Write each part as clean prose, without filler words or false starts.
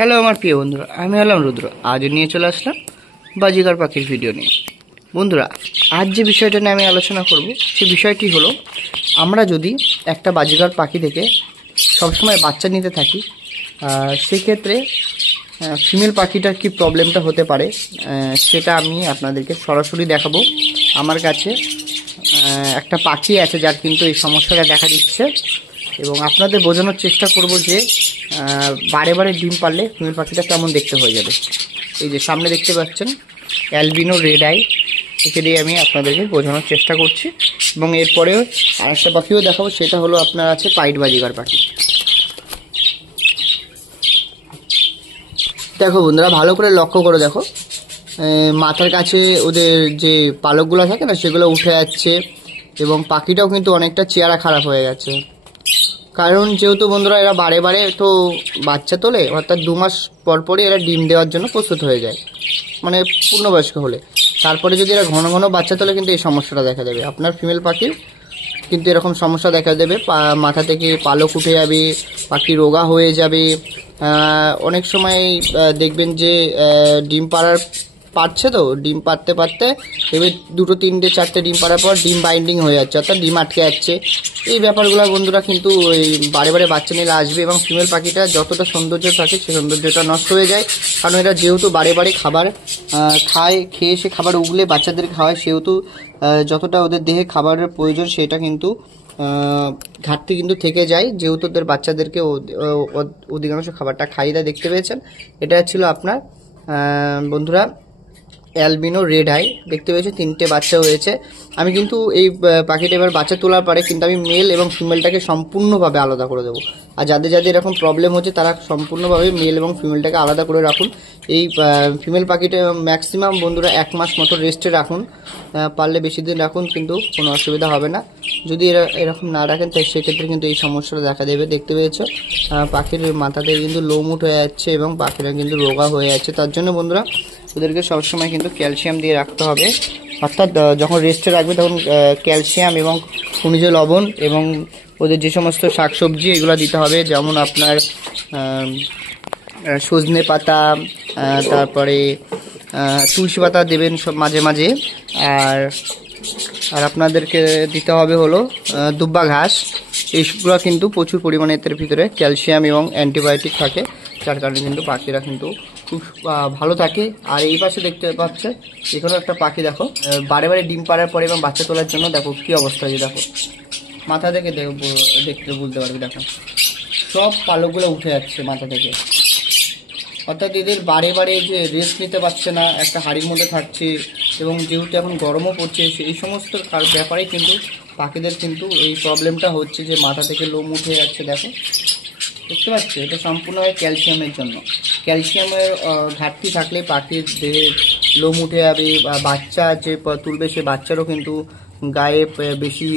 Hello আমার প্রিয় বন্ধুরা, আমি হলাম রুদ্র। আজ নিয়ে চলে আসলাম বাজিকার পাখির ভিডিও নিয়ে। বন্ধুরা, আজ যে বিষয়টা নিয়ে আমি আলোচনা করব সেই বিষয়টি হলো, আমরা যদি একটা বাজিকার পাখি থেকে সবসময় বাচ্চা নিতে থাকি, সেক্ষেত্রে ফিমেল পাখিটার কি প্রবলেমটা হতে পারে সেটা আমি আপনাদেরকে সরাসরি দেখাবো। আমার কাছে একটা পাখি আছে যার কিন্তু এই সমস্যাটা দেখা দিচ্ছে, এবং আপনাদের বোঝানোর চেষ্টা করব যে বারে বারে ডিম পারলে ফিমেল পাখিটা কেমন দেখতে হয়ে যাবে। এই যে সামনে দেখতে পাচ্ছেন অ্যালবিনো রেড আই, একে দিয়ে আমি আপনাদেরকে বোঝানোর চেষ্টা করছি। এবং এরপরেও আরেকটা পাখিও দেখাবো, সেটা হলো আপনার আছে পাইট বাজিকার পাখি। দেখো বন্ধুরা, ভালো করে লক্ষ্য করে দেখো, মাথার কাছে ওদের যে পালকগুলো থাকে না, সেগুলো উঠে যাচ্ছে, এবং পাখিটাও কিন্তু অনেকটা চেহারা খারাপ হয়ে গেছে। কারণ যেহেতু বন্ধুরা এরা বারে বারে তো বাচ্চা তোলে, অর্থাৎ 2 মাস পর পরই এরা ডিম দেওয়ার জন্য প্রস্তুত হয়ে যায়, মানে পূর্ণবয়স্ক হলে। তারপরে যদি এরা ঘন ঘন বাচ্চা তোলে কিন্তু এই সমস্যাটা দেখা দেবে। আপনার ফিমেল পাখির কিন্তু এরকম সমস্যা দেখা দেবে, মাথা থেকে পালক উঠে যাবে, পাখি রোগা হয়ে যাবে। অনেক সময় দেখবেন যে ডিম পারছে, তো ডিম পারতে পারতে এবার 2, 3, 4টে ডিম পাড়ার পর ডিম বাইন্ডিং হয়ে যাচ্ছে, অর্থাৎ ডিম আটকে যাচ্ছে। এই ব্যাপারগুলো বন্ধুরা কিন্তু ওই বারে বারে বাচ্চা নিলে আসবে, এবং ফিমেল পাখিটা যতটা সৌন্দর্য থাকে সেই সৌন্দর্যটা নষ্ট হয়ে যায়। কারণ এরা যেহেতু বারে বারে খাবার খেয়ে সে খাবার উগলে বাচ্চাদের খাওয়ায়, সেহেতু যতটা ওদের দেহে খাবারের প্রয়োজন সেটা কিন্তু ঘাটতি কিন্তু থেকে যায়, যেহেতু ওদের বাচ্চাদেরকে অধিকাংশ খাবারটা খাইয়ে দেয়। দেখতে পেয়েছেন, এটা ছিল আপনার বন্ধুরা অ্যালবিনো রেড আই। দেখতে পেয়েছি 3টে বাচ্চা হয়েছে। আমি কিন্তু এই পাখিটা এবার বাচ্চা তোলার পরে কিন্তু আমি মেল এবং ফিমেলটাকে সম্পূর্ণভাবে আলাদা করে দেবো। আর যাদের যাদের এরকম প্রবলেম হচ্ছে তারা সম্পূর্ণভাবে মেল এবং ফিমেলটাকে আলাদা করে রাখুন। এই ফিমেল পাখিটা ম্যাক্সিমাম বন্ধুরা 1 মাস মতো রেস্টে রাখুন, পারলে বেশি দিন রাখুন, কিন্তু কোনো অসুবিধা হবে না। যদি এরকম না রাখেন তাই সেক্ষেত্রে কিন্তু এই সমস্যাটা দেখা দেবে। দেখতে পেয়েছো পাখির মাথাতে কিন্তু লোম উঠে যাচ্ছে এবং পাখিরা কিন্তু রোগা হয়ে যাচ্ছে। তার জন্য বন্ধুরা ওদেরকে সবসময় কিন্তু ক্যালসিয়াম দিয়ে রাখতে হবে, অর্থাৎ যখন রেস্টে রাখবে তখন ক্যালসিয়াম এবং খনিজ লবণ এবং ওদের যে সমস্ত শাকসবজি এগুলো দিতে হবে, যেমন আপনার সজনে পাতা, তারপরে তুলসী পাতা দেবেন সব মাঝে মাঝে। আর আপনাদেরকে দিতে হবে হলো দুব্বা ঘাস। এইগুলো কিন্তু প্রচুর পরিমাণে এর ভিতরে ক্যালসিয়াম এবং অ্যান্টিবায়োটিক থাকে, যার কারণে কিন্তু পাখিরা কিন্তু খুব ভালো থাকে। আর এই পাশে দেখতে পাচ্ছে এখানেও একটা পাখি, দেখো বারে বারে ডিম পাড়ার পরে এবং বাচ্চা তোলার জন্য দেখো কি অবস্থা হয়েছে। দেখো মাথা থেকে দেখতে বুঝতে পারবে, দেখো সব পালকগুলো উঠে যাচ্ছে মাথা থেকে, অর্থাৎ এদের বারে বারে যে রেস্ট নিতে পারছে না, একটা হাড়ির মধ্যে থাকছে, এবং যেহেতু এখন গরমও পড়ছে, এই সমস্ত ব্যাপারে কিন্তু পাখিদের কিন্তু এই প্রবলেমটা হচ্ছে যে মাথা থেকে লোম উঠে যাচ্ছে। দেখো দেখতে পাচ্ছি, এটা সম্পূর্ণভাবে ক্যালসিয়ামের জন্য। ক্যালসিয়ামের ঘাটতি থাকলে পাখির দেহে লোম উঠে যাবে, বা বাচ্চা যে তুলবে সে বাচ্চারও কিন্তু গায়ে বেশি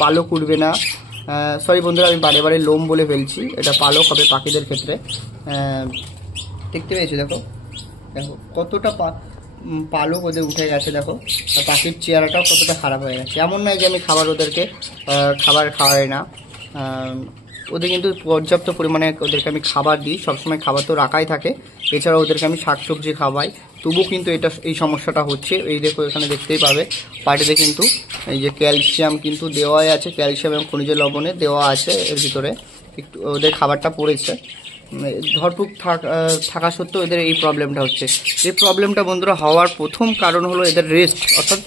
পালক উঠবে না। সরি বন্ধুরা, আমি বারে বারে লোম বলে ফেলছি, এটা পালক হবে পাখিদের ক্ষেত্রে। দেখতে পেয়েছি, দেখো দেখো কতটা পালক ওদের উঠে গেছে। দেখো পাখির চেহারাটাও কতটা খারাপ হয়ে গেছে। এমন নয় যে আমি ওদেরকে খাবার খাওয়াই না, ওদের কিন্তু পর্যাপ্ত পরিমাণে ওদেরকে আমি খাবার দিই, সবসময় খাবার তো রাখাই থাকে। এছাড়া ওদেরকে আমি শাকসবজি খাওয়াই, তবুও কিন্তু এই সমস্যাটা হচ্ছে। এই দেখো এখানে দেখতেই পাবে পাটিতে কিন্তু এই যে ক্যালসিয়াম কিন্তু দেওয়াই আছে, ক্যালসিয়াম এবং খনিজ লবণে দেওয়া আছে এর ভিতরে, একটু ওদের খাবারটা পড়েছে। ধরপুক থাকা সত্ত্বেও এদের এই প্রবলেমটা হচ্ছে। এই প্রবলেমটা বন্ধুরা হওয়ার প্রথম কারণ হলো এদের রেস্ট, অর্থাৎ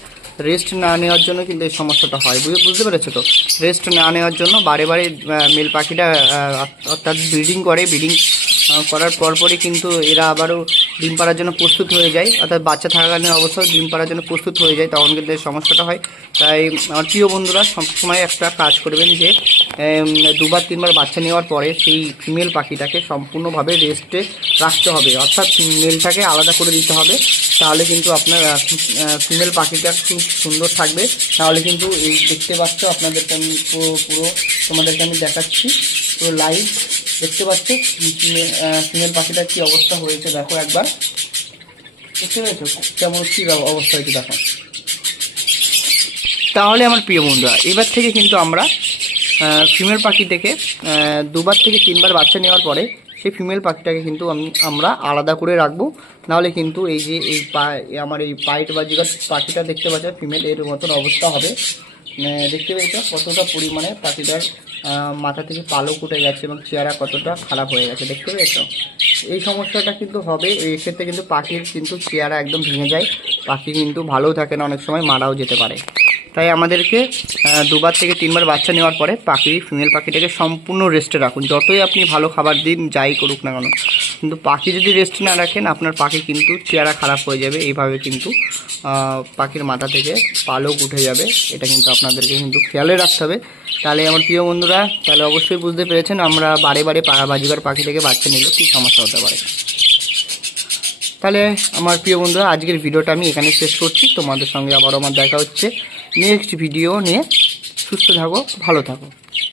রেস্ট না নেওয়ার জন্য কিন্তু এই সমস্যাটা হয়। বুঝতে পেরেছো তো? রেস্ট না নেওয়ার জন্য বারে বারে মেল পাখিটা অর্থাৎ ব্রিডিং করে, ব্রিডিং করার পরপরই কিন্তু এরা আবারও ডিম পাড়ার জন্য প্রস্তুত হয়ে যায়, অর্থাৎ বাচ্চা থাকাকালীন অবস্থায় ডিম পাড়ার জন্য প্রস্তুত হয়ে যায়, তখন কিন্তু এই সমস্যাটা হয়। তাই আমার প্রিয় বন্ধুরা সবসময় একটা কাজ করবেন যে 2বার 3বার বাচ্চা নেওয়ার পরে সেই ফিমেল পাখিটাকে সম্পূর্ণভাবে রেস্টে রাখতে হবে, অর্থাৎ মেলটাকে আলাদা করে দিতে হবে। তাহলে কিন্তু আপনার ফিমেল পাখিটা খুব সুন্দর থাকবে। তাহলে কিন্তু এই দেখতে পাচ্ছ, আপনাদেরকে আমি পুরো তোমাদেরকে আমি দেখাচ্ছি পুরো লাইভ। দেখতে পাচ্ছ ফিমেল পাখিটার কি অবস্থা হয়েছে, দেখো একবার। দেখতে পেয়েছো কেমন কি অবস্থা হয়েছে, দেখো। তাহলে আমার প্রিয় বন্ধুরা, এবার থেকে কিন্তু আমরা ফিমেল পাখি থেকে 2বার থেকে 3বার বাচ্চা নেওয়ার পরে সেই ফিমেল পাখিটাকে কিন্তু আমরা আলাদা করে রাখবো। নাহলে কিন্তু এই যে আমার এই পাইট বাজিকার পাখিটা দেখতে পাচ্ছেন ফিমেল, এর মতন অবস্থা হবে। দেখতে পেয়েছো কতটা পরিমাণে পাখিটার মাথা থেকে পালক উঠে গেছে এবং চেহারা কতটা খারাপ হয়ে গেছে, দেখতে পেয়েছো? এই সমস্যাটা কিন্তু হবে, এক্ষেত্রে কিন্তু পাখির কিন্তু চেহারা একদম ভেঙে যায়, পাখি কিন্তু ভালোও থাকে না, অনেক সময় মারাও যেতে পারে। তাই আমাদেরকে 2বার থেকে 3বার বাচ্চা নেওয়ার পরে ফিমেল পাখিটাকে সম্পূর্ণ রেস্টে রাখুন। যতই আপনি ভালো খাবার দিন, যাই করুক না কেন, কিন্তু পাখি যদি রেস্ট না রাখেন আপনার পাখি কিন্তু চেহারা খারাপ হয়ে যাবে। এইভাবে কিন্তু পাখির মাথা থেকে পালক উঠে যাবে, এটা কিন্তু আপনাদেরকে কিন্তু খেয়ালে রাখতে হবে। তাহলে আমার প্রিয় বন্ধুরা, তাহলে অবশ্যই বুঝতে পেরেছেন আমরা বারে বারে বাজিকার পাখি থেকে বাচ্চা নিলে কী সমস্যা হতে পারে। তাহলে আমার প্রিয় বন্ধুরা, আজকের ভিডিওটা আমি এখানে শেষ করছি। তোমাদের সঙ্গে আবার আমার দেখা হচ্ছে নেক্সট ভিডিও নিয়ে। সুস্থ থাকো, ভালো থাকো।